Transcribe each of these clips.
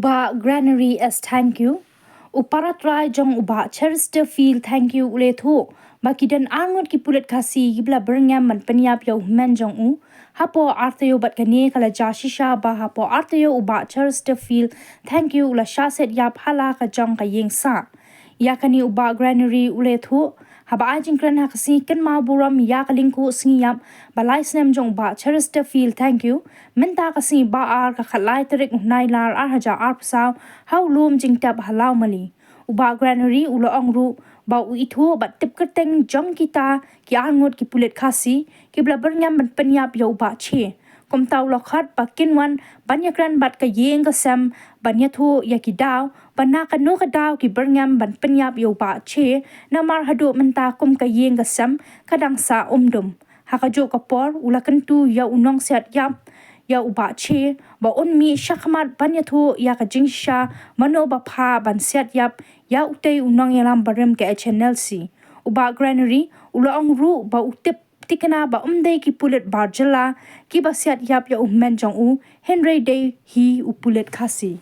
Uba granary as thank you. Uparatrai jong uba Chesterfield thank you ule thu. Bakidan angot ki pulet kasi gibla berngam man penyap yo men jong u. Hapo arteo bat kane kala jashisha ba hapo arteo uba Chesterfield thank you ula shaset yap hala ka jong ka yeng sa. Yakani uba granary ule thu. Haba ajing kran hakasi kan ma buram yakalingku singiyap balai snem jong ba Chesterfield thank you. Menta kasi ba ar ka khalai terik nailar ar haja ar pasaw how lum jing tab halau mali. Uba granary ulo angru ba u itu ba tip kerteng jong kita ki angot ki pulet kasi ki bla bernyam ban penyap yo ba che. Kom tau lokhat ba kinwan banyakran bat ka yeng ka sam banyathu ya ki daw bana ka no ka daw ki bernyam ban penyap yo ba che na mar hadu menta kom ka yeng ka sam kadang sa umdum. Hakajo kapor ula kentu ya unong siat yap ya uba che ba unmi shakmat banyathu ya ka jingsha mano ba pha ban siat yap ya utei unong yalam barem ke channel si uba granary ula angru ba utip tikana ba umdei ki pulet barjala ki ba siat yap ya men jong u Henry Day hi upulet khasi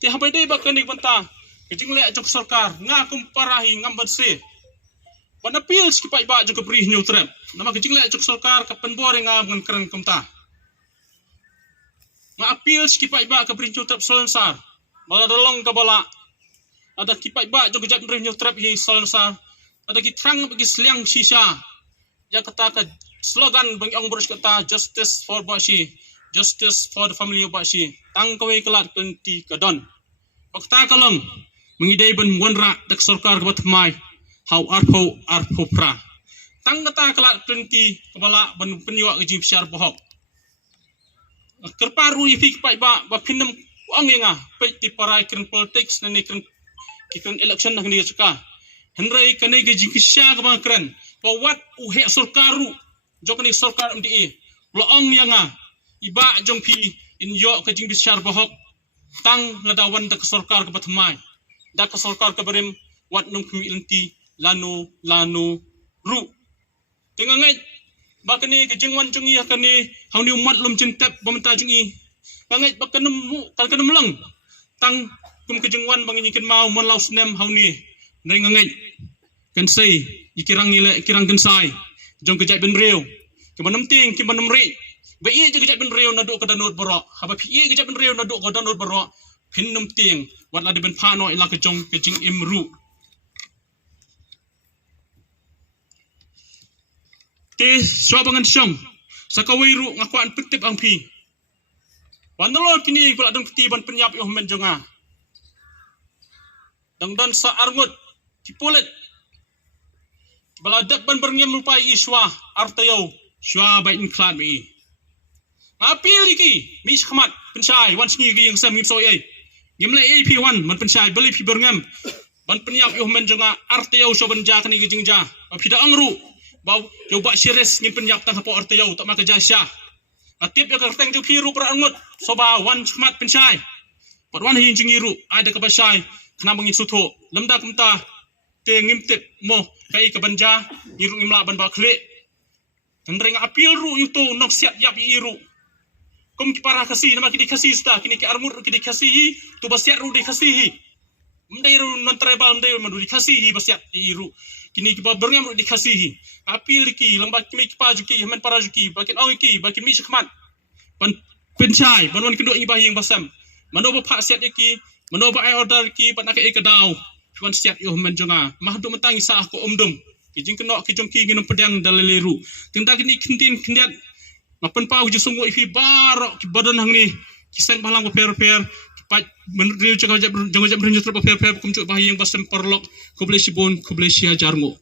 ti habai dei ba kanik banta kijingle jok sarkar nga kumparahi ngamban se wana pils ki pai ba jok bri new trap nama kijingle jok sarkar ka penbore nga ngan kran kumta nga apils ki pai ba ka bri new trap solensar bala dolong ka bala ada ki pai ba jok jap bri new trap hi solensar ada ki trang bagi seliang shisha ya kata ka slogan bang ang boros kata justice for bashi justice for the family of bashi tang kawe kelat kunti kadon wakta kalong mengidai ban wanra dak sarkar kabat mai how arpo pra tang kata kelat kunti kepala ban penyo gaji besar bohok kerparu ifik pai ba pinam ang nga pe ti parai kren politics na ni kren kikren election na ni suka Henry kane gaji kisya ka mga kren bawat uhe sarkaru jok ni sarkar mdi loong yanga iba jong pi inyo kajing besar bohok tang ngadawan da sarkar ka batmai da ka sarkar ka barim wat nung kumilenti lano ru tingangai bakani kajing wan jungi kane hauni umat lum jentep bamta jungi bangai bakanum lang tang kum kajing wan banginyikin mau mon laus nem hauni ngai kan sei ikirang nile ikirang kensai jong kejai ben reu ke manam ting ke manam ri be ye kejai ben reu na do ka danut boro haba pi ye kejai ben reu na do ka danut boro pin num ting wat la de ben pha no ila ke jong ke jing imru te swabangan syong sakawairu ngakwan petip ang pi wanalo kini kula dong peti ban penyap yo men jonga dangdan sa arngut Kipulet baladak ban berngam lupai iswa artayo shwa bai in klan mi apil iki mi khmat pensai wan sngi gi yang sam ngim soy ai ngimle ap1 man pensai beli pi berngam ban penyap yo men jonga artayo so ban ja kani gi jingja phida angru bau yo ba sires ngin penyap tang hapo artayo tak maka jasya atip yo kerteng jo piru pra angut so ba wan khmat pensai pat wan hin jingiru ada ka basai kena mengin suto lemda kumta te ngimtip mo kai ka banja iru imla ban ba khle tendring apil ru yuto nok siap yap iru kum ki para kasi nama kidi kasi sta kini ki armur kidi kasi tu basiat ru di kasi mdai ru non tribal mdai madu di kasi basiat iru kini ki ba berngam ru di kasi apil ki lamba kimi ki paju ki men para juki bakin ong ki bakin mi shkmat ban penchai ban wan kedok ibah yang basam mano ba pha siat ki mano ba ai order ki pat nak e kadaw Tuan siap yo men jonga mahdu mentang isa ko umdum kijing keno kijong ki nginum pedang daleleru tinta kini kintin kindiat mapen pau ju sungu ifi barok ki badan hang ni kisang balang per kipat menriu jaga jab renjut per kum cu bahi yang basem perlok kublesi bon kublesi ajarngo